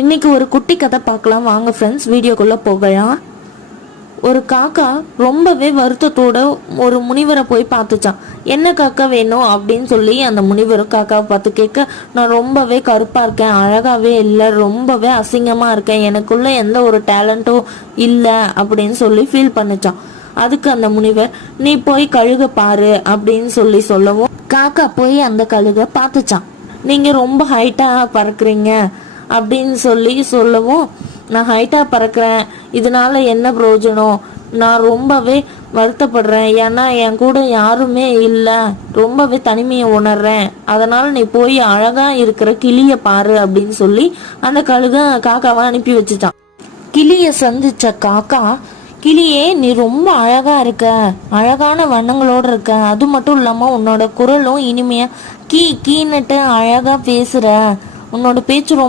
இன்னைக்கு ஒரு குட்டி கதை பார்க்கலாம் வாங்க ஃப்ரெண்ட்ஸ், வீடியோக்குள்ள போகலாம். ஒரு காக்கா ரொம்பவே வருத்தத்தோட ஒரு முனிவரை போய் பார்த்துச்சான். என்ன காக்கா வேணும் அப்படின்னு சொல்லி அந்த முனிவர் காக்காவை பார்த்து கேட்க, நான் ரொம்பவே கருப்பா இருக்கேன், அழகாவே இல்லை, ரொம்பவே அசிங்கமா இருக்கேன், எனக்குள்ள எந்த ஒரு டேலண்ட்டும் இல்லை அப்படின்னு சொல்லி ஃபீல் பண்ணிச்சான். அதுக்கு அந்த முனிவர், நீ போய் கழுக பாரு அப்படின்னு சொல்லி சொல்லவும் காக்கா போய் அந்த கழுக பார்த்துச்சான். நீங்க ரொம்ப ஹைட்டா பறக்குறீங்க அப்படின்னு சொல்லி சொல்லவும், நான் ஹைட்டா பறக்கிறேன், இதனால என்ன பிரயோஜனம், நான் ரொம்பவே வருத்தப்படுறேன், ஏன்னா என் கூட யாருமே இல்லை, ரொம்பவே தனிமையை உணர்றேன், அதனால நீ போய் அழகா இருக்கிற கிளிய பாரு அப்படின்னு சொல்லி அந்த கழுக காக்காவை அனுப்பி வச்சுட்டான். கிளிய சந்திச்ச காக்கா, கிளியே நீ ரொம்ப அழகா இருக்க, அழகான வண்ணங்களோட இருக்க, அது மட்டும் இல்லாம உன்னோட குரலும் இனிமையா கீ கீன்னுட்டு அழகா பேசுற, உன்னோட பேச்சு ரொம்ப